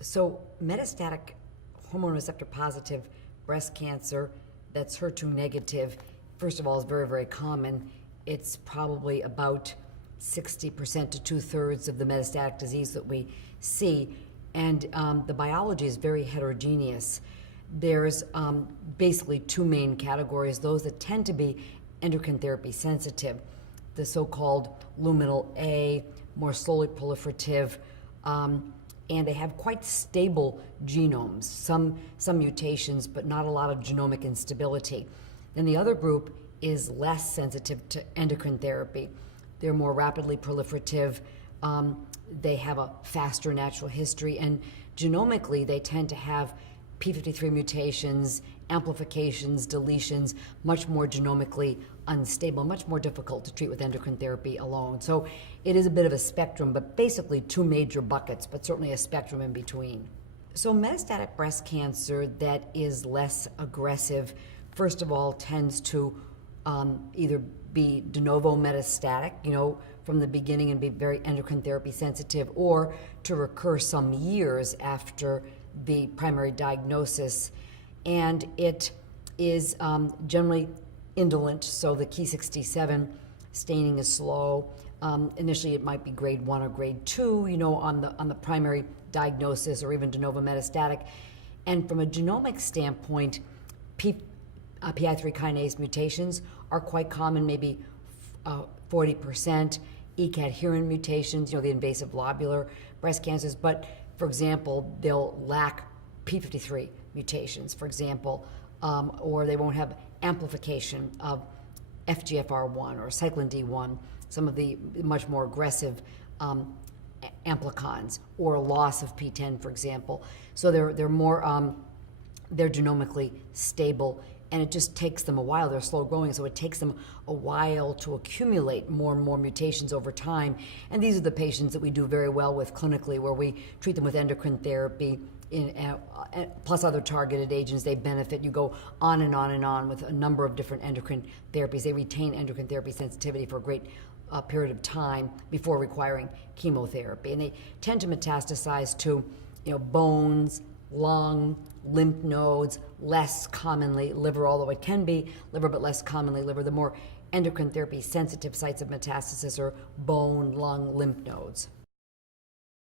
So metastatic hormone receptor positive breast cancer that's HER2 negative, first of all, is very, very common. It's probably about 60% to 2/3 of the metastatic disease that we see. And the biology is very heterogeneous. There's basically two main categories, those that tend to be endocrine therapy sensitive, the so-called luminal A, more slowly proliferative, and they have quite stable genomes, some mutations, but not a lot of genomic instability. Then the other group is less sensitive to endocrine therapy. They're more rapidly proliferative, they have a faster natural history, and genomically they tend to have p53 mutations, amplifications, deletions, much more genomically unstable, much more difficult to treat with endocrine therapy alone. So it is a bit of a spectrum, but basically two major buckets, but certainly a spectrum in between. So metastatic breast cancer that is less aggressive, first of all, tends to either be de novo metastatic, from the beginning and be very endocrine therapy sensitive, or to recur some years after the primary diagnosis. And it is generally indolent, so the Ki-67 staining is slow. Initially, it might be grade 1 or grade 2, on the primary diagnosis, or even de novo metastatic. And from a genomic standpoint, PI3 kinase mutations are quite common, maybe 40%. ECadherin mutations, the invasive lobular breast cancers, but for example, they'll lack p53 mutations, for example, or they won't have amplification of FGFR1 or cyclin D1, some of the much more aggressive amplicons, or loss of PTEN, for example. So they're more, they're genomically stable, and it just takes them a while. They're slow growing, so it takes them a while to accumulate more and more mutations over time. And these are the patients that we do very well with clinically, where we treat them with endocrine therapy plus other targeted agents. They benefit. You go on and on and on with a number of different endocrine therapies. They retain endocrine therapy sensitivity for a great period of time before requiring chemotherapy. And they tend to metastasize to bones, lung, lymph nodes, less commonly liver, although it can be liver, but less commonly liver. The more endocrine therapy sensitive sites of metastasis are bone, lung, lymph nodes.